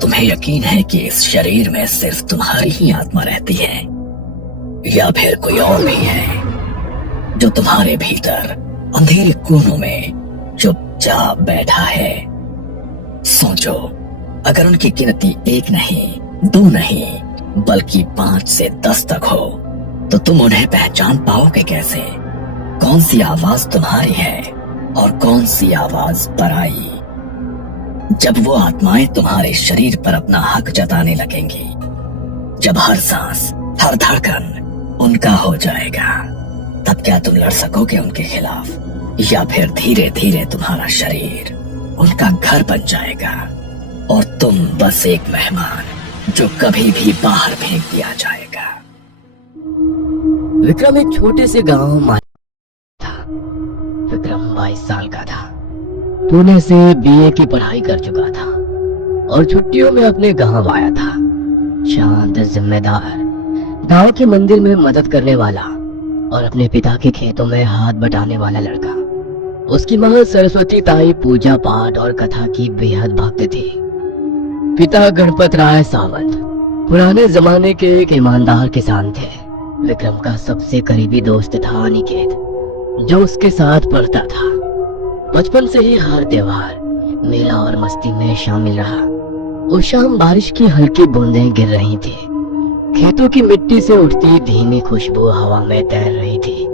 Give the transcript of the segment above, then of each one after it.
तुम्हें यकीन है कि इस शरीर में सिर्फ तुम्हारी ही आत्मा रहती है, या फिर कोई और भी है जो तुम्हारे भीतर अंधेरे कोनों में चुपचाप बैठा है? सोचो, अगर उनकी गिनती 1 नहीं, 2 नहीं, बल्कि 5 से 10 तक हो, तो तुम उन्हें पहचान पाओगे कैसे? कौन सी आवाज तुम्हारी है और कौन सी आवाज पराई? जब वो आत्माएं तुम्हारे शरीर पर अपना हक जताने लगेंगी, जब हर सांस, हर धड़कन उनका हो जाएगा, तब क्या तुम लड़ सकोगे उनके खिलाफ? या फिर धीरे धीरे तुम्हारा शरीर उनका घर बन जाएगा और तुम बस एक मेहमान जो कभी भी बाहर फेंक दिया जाएगा? विक्रम एक छोटे से गांव में था। विक्रम 22 साल का था। पुणे से बीए की पढ़ाई कर चुका था और छुट्टियों में अपने गांव आया था। शांत, जिम्मेदार, गांव के मंदिर में मदद करने वाला और अपने पिता के खेतों में हाथ बटाने वाला लड़का। उसकी मां सरस्वती ताई पूजा पाठ और कथा की बेहद भक्त थी। पिता गणपत राय सावंत पुराने जमाने के एक ईमानदार किसान थे। विक्रम का सबसे करीबी दोस्त था अनिकेत, जो उसके साथ पढ़ता था। बचपन से ही हर त्योहार, मेला और मस्ती में शामिल रहा। उस शाम बारिश की हल्की बूंदें गिर रही थी। खेतों की मिट्टी से उठती धीमी खुशबू हवा में तैर रही थी।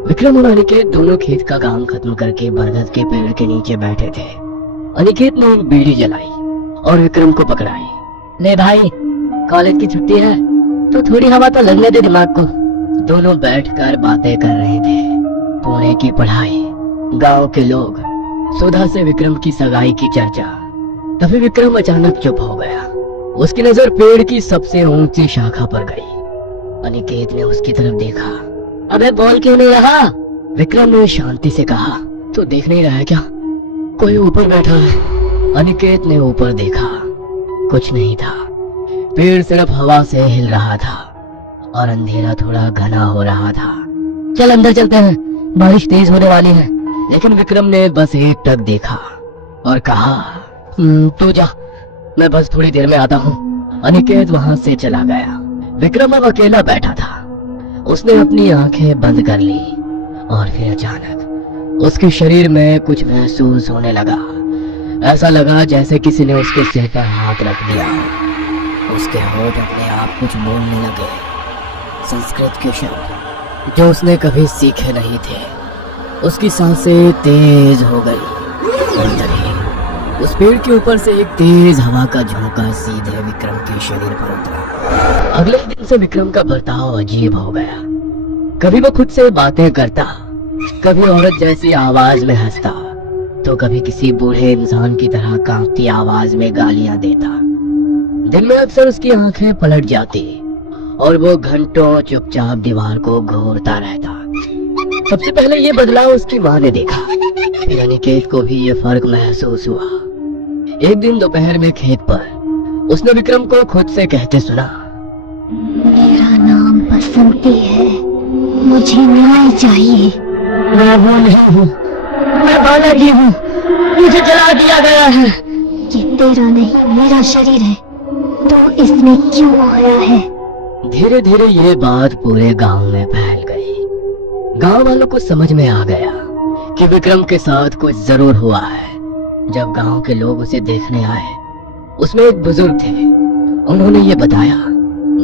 विक्रम और अनिकेत दोनों खेत का काम खत्म करके बरगद के पेड़ के नीचे बैठे थे। अनिकेत ने एक बीड़ी जलाई और विक्रम को पकड़ाई। ले भाई, कॉलेज की छुट्टी है तो थोड़ी हवा तो लगने दे दिमाग को। दोनों बैठकर बातें कर रहे थे। पुणे की पढ़ाई, गांव के लोग, सुधा से विक्रम की सगाई की चर्चा। तभी विक्रम अचानक चुप हो गया। उसकी नजर पेड़ की सबसे ऊंची शाखा पर गई। अनिकेत ने उसकी तरफ देखा। अबे बोल क्यों नहीं रहा? विक्रम ने शांति से कहा। तू देख नहीं रहा है क्या? कोई ऊपर बैठा है। अनिकेत ने ऊपर देखा। कुछ नहीं था। पेड़ सिर्फ हवा से हिल रहा था और अंधेरा थोड़ा घना हो रहा था। चल अंदर चलते हैं, बारिश तेज होने वाली है। लेकिन विक्रम ने बस एक टक देखा और कहा, तू जा, मैं बस थोड़ी देर में आता हूँ। अनिकेत वहां से चला गया। विक्रम अब अकेला बैठा था। उसने अपनी आंखें बंद कर ली और फिर अचानक उसके शरीर में कुछ महसूस होने लगा। ऐसा लगा जैसे किसी ने उसके सिर पर हाथ रख दिया। उसके होठ अपने आप कुछ बोलने लगे, संस्कृत के शब्द जो उसने कभी सीखे नहीं थे। उसकी सांसें तेज हो गई और तभी उस पेड़ के ऊपर से एक तेज हवा का झोंका सीधे विक्रम के शरीर पर उतरा। अगले दिन से विक्रम का बर्ताव अजीब हो गया। कभी वो खुद से बातें करता, कभी औरत जैसी आवाज में हंसता, तो कभी किसी बूढ़े इंसान की तरह कांपती आवाज में गालियां देता। दिन में अक्सर उसकी आंखें पलट जाती और वो घंटों चुपचाप दीवार को घूरता रहता। सबसे पहले ये बदलाव उसकी माँ ने देखा। फिर अनिकेत को भी ये फर्क महसूस हुआ। एक दिन दोपहर में खेत पर उसने विक्रम को खुद से कहते सुना, मेरा नाम बसंती है, मुझे न्याय चाहिए। मैं वो नहीं हूँ, मैं बालाजी हूँ, मुझे जला दिया गया है। ये तेरा नहीं, मेरा शरीर है, तो इसमें क्यों आया है? धीरे धीरे ये बात पूरे गांव में फैल गई। गांव वालों को समझ में आ गया कि विक्रम के साथ कुछ जरूर हुआ है। जब गांव के लोग उसे देखने आए, उसमें एक बुजुर्ग थे। उन्होंने ये बताया,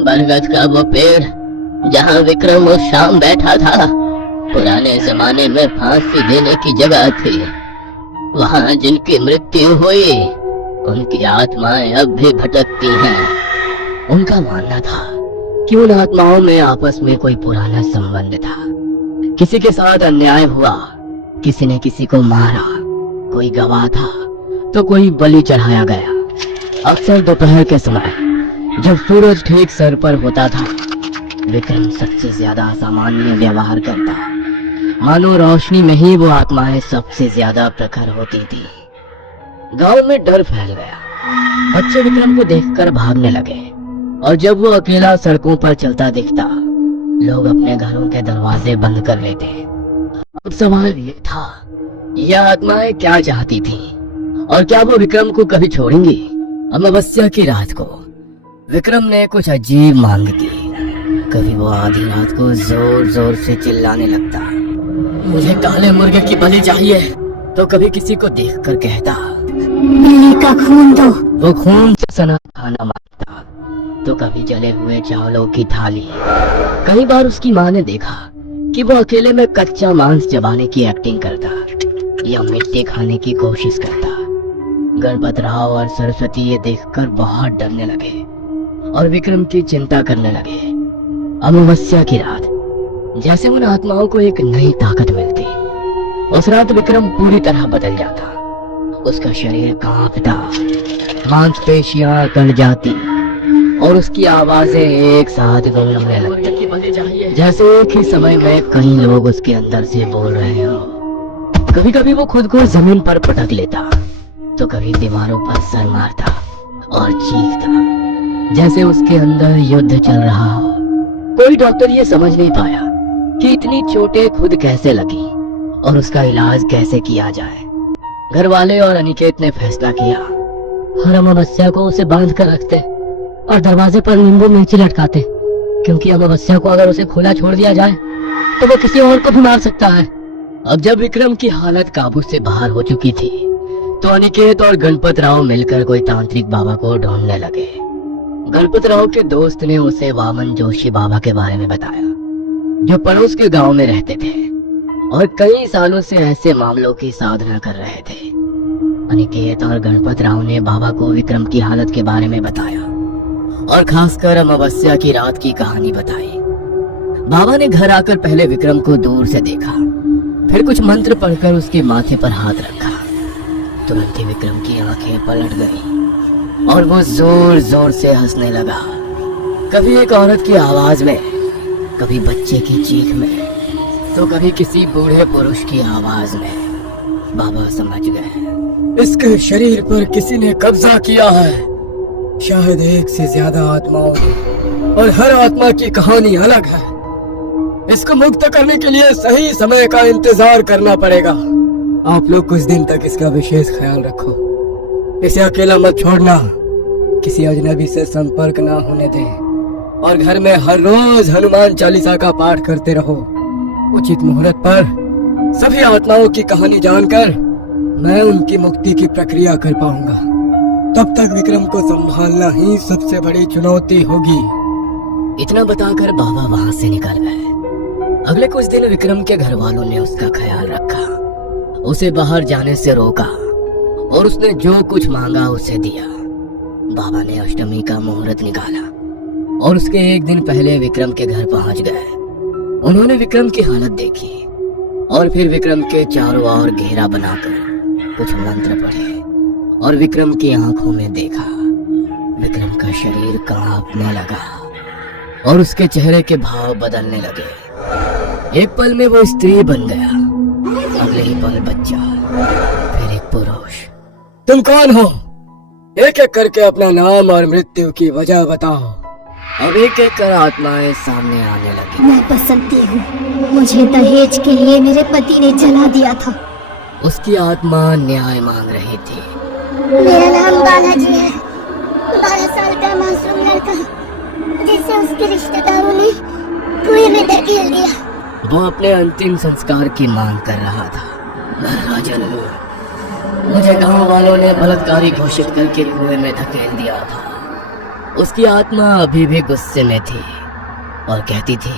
बरगद का वो पेड़ जहाँ विक्रम उस शाम बैठा था, पुराने जमाने में फांसी देने की जगह थी। वहाँ जिनकी मृत्यु हुई, उनकी आत्माएं अब भी भटकती हैं। उनका मानना था कि उन आत्माओं में आपस में कोई पुराना संबंध था। किसी के साथ अन्याय हुआ, किसी ने किसी को मारा, कोई गवाह था तो कोई बलि चढ़ाया गया। अक्सर दोपहर के समय जब सूरज ठीक सर पर होता था, विक्रम सबसे ज्यादा असामान्य व्यवहार करता, मानो रोशनी में ही वो आत्माएं सबसे ज्यादा प्रखर होती थी। गांव में डर फैल गया। बच्चे विक्रम को देखकर भागने लगे और जब वो अकेला सड़कों पर चलता दिखता, लोग अपने घरों के दरवाजे बंद कर लेते। अब सवाल ये था, यह आत्माएं क्या चाहती थी और क्या वो विक्रम को कभी छोड़ेंगी? अमावस्या की रात को विक्रम ने कुछ अजीब मांग की। कभी वो आधी रात को जोर जोर से चिल्लाने लगता, मुझे काले मुर्गे की बलि चाहिए, तो कभी किसी को देखकर कहता, बिल्ली का खून दो। वो खून से सना खाना मांगता, तो कभी जले हुए चावलों की थाली। कई बार उसकी माँ ने देखा कि वो अकेले में कच्चा मांस चबाने की एक्टिंग करता या मिट्टी खाने की कोशिश करता। गणपत राव और सरस्वती ये देखकर बहुत डरने लगे और विक्रम की चिंता करने लगे। अमावस्या की रात जैसे उन आत्माओं को एक नई ताकत मिलती। उस रात विक्रम पूरी तरह बदल जाता। उसका शरीर कांपता, मांसपेशियां कट जाती और उसकी आवाजें एक साथ गूंजने लगती, जैसे एक ही समय में कई लोग उसके अंदर से बोल रहे हो। कभी कभी वो खुद को जमीन पर पटक लेता, तो कभी दीवारों पर सर मारता और चीखता, जैसे उसके अंदर युद्ध चल रहा हो। कोई डॉक्टर ये समझ नहीं पाया कि इतनी चोटें खुद कैसे लगी और उसका इलाज कैसे किया जाए। घर वाले और अनिकेत ने फैसला किया, हर अमावस्या को उसे बांध कर रखते और दरवाजे पर नींबू मिर्ची लटकाते, क्योंकि अमावस्या को अगर उसे खुला छोड़ दिया जाए तो वो किसी और को भी मार सकता है। अब जब विक्रम की हालत काबू से बाहर हो चुकी थी, तो अनिकेत और गणपत राव मिलकर कोई तांत्रिक बाबा को ढूंढने लगे। गणपत राव के दोस्त ने उसे वामन जोशी बाबा के बारे में बताया, जो पड़ोस के गांव में रहते थे और कई सालों से ऐसे मामलों की साधना कर रहे थे। अनिकेत और गणपत राव ने बाबा को विक्रम की हालत के बारे में बताया और खासकर अमावस्या की रात की कहानी बताई। बाबा ने घर आकर पहले विक्रम को दूर से देखा, फिर कुछ मंत्र पढ़कर उसके माथे पर हाथ रखा। तुरंत ही विक्रम की आंखें पलट गईं और वो जोर जोर से हंसने लगा, कभी एक औरत की आवाज में, कभी बच्चे की चीख में, तो कभी किसी बूढ़े पुरुष की आवाज में। बाबा समझ गए, इसके शरीर पर किसी ने कब्जा किया है, शायद एक से ज्यादा आत्माओं ने, और हर आत्मा की कहानी अलग है। इसको मुक्त करने के लिए सही समय का इंतजार करना पड़ेगा। आप लोग कुछ दिन तक इसका विशेष ख्याल रखो। इसे अकेला मत छोड़ना, किसी अजनबी से संपर्क ना होने दें और घर में हर रोज हनुमान चालीसा का पाठ करते रहो। उचित मुहूर्त पर सभी आत्माओं की कहानी जानकर मैं उनकी मुक्ति की प्रक्रिया कर पाऊंगा। तब तक विक्रम को संभालना ही सबसे बड़ी चुनौती होगी। इतना बताकर बाबा वहां से निकल गए। अगले कुछ दिन विक्रम के घर वालों ने उसका ख्याल रखा, उसे बाहर जाने से रोका और उसने जो कुछ मांगा उसे दिया। बाबा ने अष्टमी का मुहूर्त निकाला और उसके एक दिन पहले विक्रम के घर पहुंच गए। उन्होंने विक्रम की हालत देखी और फिर विक्रम के चारों ओर घेरा बनाकर कुछ मंत्र पढ़े और विक्रम की आंखों में देखा। विक्रम का शरीर कांपने लगा और उसके चेहरे के भाव बदलने लगे। एक पल में वो स्त्री बन गया, अगले ही पल बच्चा, फिर एक पुरुष। तुम कौन हो? एक एक करके अपना नाम और मृत्यु की वजह बताओ। अब एक एक कर आत्माएं सामने आने लगी। मैं बसंती हूँ, मुझे दहेज के लिए मेरे पति ने जला दिया था। उसकी आत्मा न्याय मांग रही थी। मेरा नाम बालाजी है, 12 साल का मासूम लड़का जिसे उसके रिश्तेदारों ने कुएं में धकेल दिया। वो अपने अंतिम संस्कार की मांग कर रहा था। राजन, मुझे गांव वालों ने बलात्कारी घोषित करके कुएं में धकेल दिया था। उसकी आत्मा अभी भी गुस्से में थी और कहती थी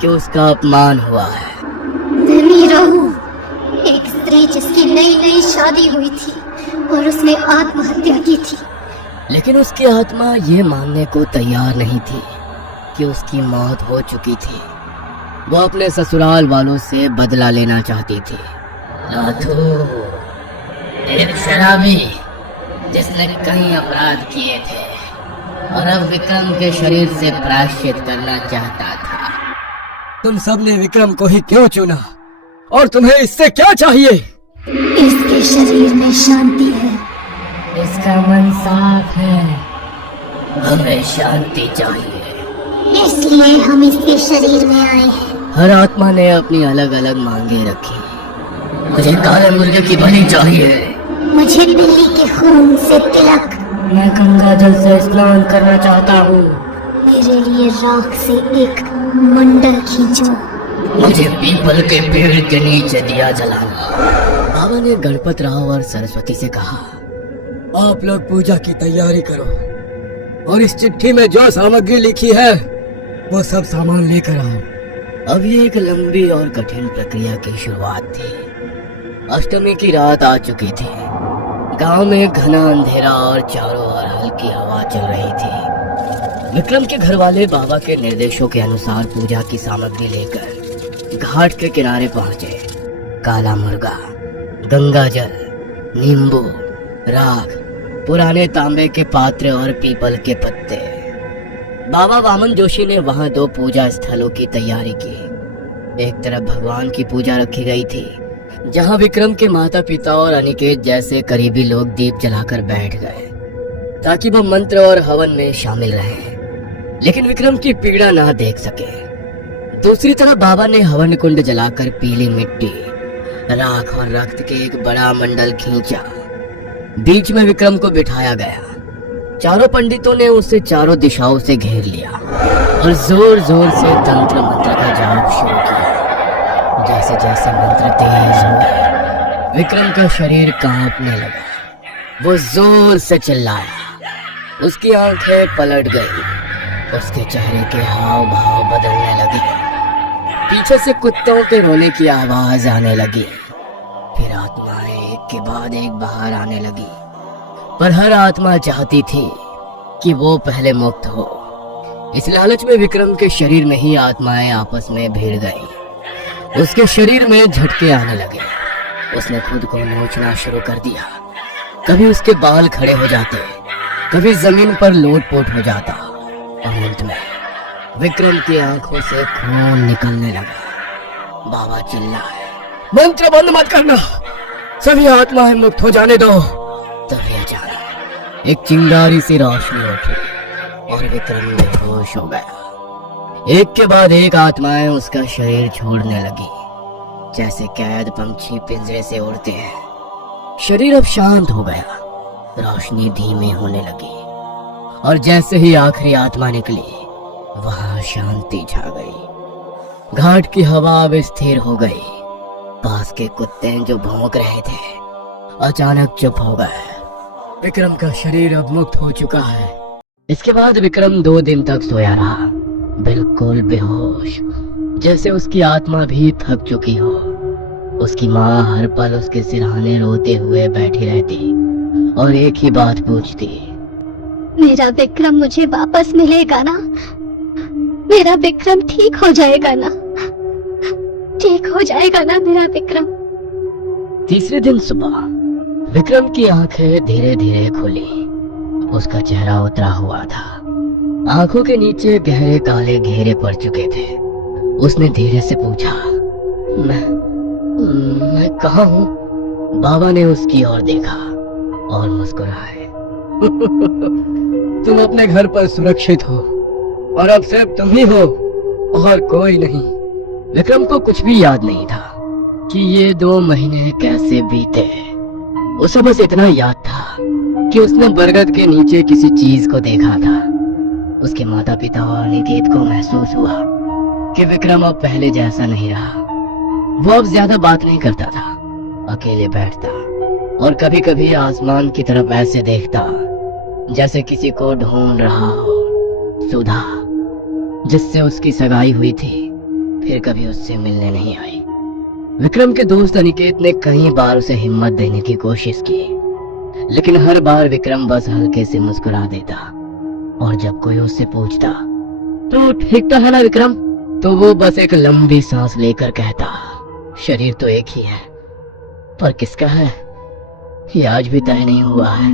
कि उसका अपमान हुआ है। धनी रहू, एक स्त्री जिसकी नई नई शादी हुई थी और उसने आत्महत्या की थी। लेकिन उसकी आत्मा ये मानने को तैयार नहीं थी कि उसकी मौत हो चुकी थी। वो अपने ससुराल वालों से बदला लेना चाहती थी। नाथू, एक शराबी जिसने कई अपराध किए थे और अब विक्रम के शरीर से प्रायश्चित करना चाहता था। तुम सब ने विक्रम को ही क्यों चुना और तुम्हें इससे क्या चाहिए? इसके शरीर में शांति है। इसका मन साफ है, हमें शांति चाहिए, इसलिए हम इसके शरीर में आए हैं। हर आत्मा ने अपनी अलग अलग मांगे रखी। मुझे काले मुर्गे की बलि चाहिए, मुझे बिल्ली के खून से तिलक, मैं गंगा जल से स्नान करना चाहता हूँ। मेरे लिए राख से एक मंडल खींचो। मुझे पीपल के पेड़ के नीचे दिया जलाना। बाबा ने गणपत राव और सरस्वती से कहा, आप लोग पूजा की तैयारी करो और इस चिट्ठी में जो सामग्री लिखी है वो सब सामान लेकर आओ। अब ये एक लंबी और कठिन प्रक्रिया की शुरुआत थी। अष्टमी की रात आ चुकी थी। गांव में घना अंधेरा और चारों ओर हल्की हवा चल रही थी। विक्रम के घर वाले बाबा के निर्देशों के अनुसार पूजा की सामग्री लेकर घाट के किनारे पहुंचे। काला मुर्गा, गंगा जल, नींबू, राख, पुराने तांबे के पात्र और पीपल के पत्ते। बाबा वामन जोशी ने वहां 2 पूजा स्थलों की तैयारी की। एक तरफ भगवान की पूजा रखी गई थी, जहां विक्रम के माता पिता और अनिकेत जैसे करीबी लोग दीप जलाकर बैठ गए ताकि वह मंत्र और हवन में शामिल रहे, लेकिन विक्रम की पीड़ा ना देख सके। दूसरी तरफ बाबा ने हवन कुंड जलाकर पीली मिट्टी, राख और रक्त के एक बड़ा मंडल खींचा। बीच में विक्रम को बिठाया गया। चारों पंडितों ने उसे चारों दिशाओं से घेर लिया और जोर जोर से तंत्र मंत्र का जाप शुरू किया। जैसे जैसे मंत्र तेज हुआ, विक्रम का शरीर कांपने लगा। वो जोर से चिल्लाया। उसकी आंखें पलट गई। उसके चेहरे के हाव भाव बदलने लगे। पीछे से कुत्तों के रोने की आवाज आने लगी। फिर आत्माएं एक के बाद एक बाहर आने लगी, पर हर आत्मा चाहती थी कि वो पहले मुक्त हो। इस लालच में विक्रम के शरीर में ही आत्माएं आपस में भिड़ गई। उसके शरीर में झटके आने लगे। उसने खुद को नोचना शुरू कर दिया। कभी उसके बाल खड़े हो जाते, कभी जमीन पर लोटपोट हो जाता और अंत में विक्रम की आंखों से खून निकलने लगा। बाबा चिल्लाए, मंत्र बंद मत करना, सभी आत्माएं मुक्त हो जाने दो। तभी अचानक एक चिंगारी सी रोशनी उठी और विक्रम बेहोश हो गया। एक के बाद एक आत्माएं उसका शरीर छोड़ने लगी, जैसे कैद पंछी पिंजरे से उड़ते हैं। शरीर अब शांत हो गया। रोशनी धीमी होने लगी और जैसे ही आखिरी आत्मा निकली, वहां शांति छा गई। घाट की हवा अब स्थिर हो गई। पास के कुत्ते जो भौंक रहे थे अचानक चुप हो गए। विक्रम का शरीर अब मुक्त हो चुका है। इसके बाद विक्रम 2 दिन तक सोया रहा, बिल्कुल बेहोश, जैसे उसकी आत्मा भी थक चुकी हो। उसकी माँ हर पल उसके सिरहाने रोते हुए बैठी रहती और एक ही बात पूछती, मेरा विक्रम मुझे वापस मिलेगा ना? मेरा विक्रम ठीक हो जाएगा ना? ठीक हो जाएगा ना मेरा विक्रम? तीसरे दिन सुबह विक्रम की आंखें धीरे धीरे खुली। उसका चेहरा उतरा हुआ था। आंखों के नीचे गहरे काले घेरे पड़ चुके थे। उसने धीरे से पूछा, मैं कहाँ हूँ? बाबा ने उसकी ओर देखा और मुस्कुराए। तुम अपने घर पर सुरक्षित हो और अब सिर्फ तुम ही हो और कोई नहीं। विक्रम को कुछ भी याद नहीं था कि ये 2 महीने कैसे बीते। उसे बस इतना याद था कि उसने बरगद के नीचे किसी चीज को देखा था। उसके माता पिता और अनिकेत को महसूस हुआ कि विक्रम अब पहले जैसा नहीं रहा। वो अब ज्यादा बात नहीं करता था, अकेले बैठता और कभी कभी आसमान की तरफ ऐसे देखता जैसे किसी को ढूंढ रहा हो। सुधा, जिससे उसकी सगाई हुई थी, फिर कभी उससे मिलने नहीं आई। विक्रम के दोस्त अनिकेत ने कई बार उसे हिम्मत देने की कोशिश की, लेकिन हर बार विक्रम बस हल्के से मुस्कुरा देता और जब कोई उससे पूछता तो ठीक तो है ना विक्रम, तो वो बस एक लंबी सांस लेकर कहता, शरीर तो एक ही है, पर किसका है ये आज भी तय नहीं हुआ है।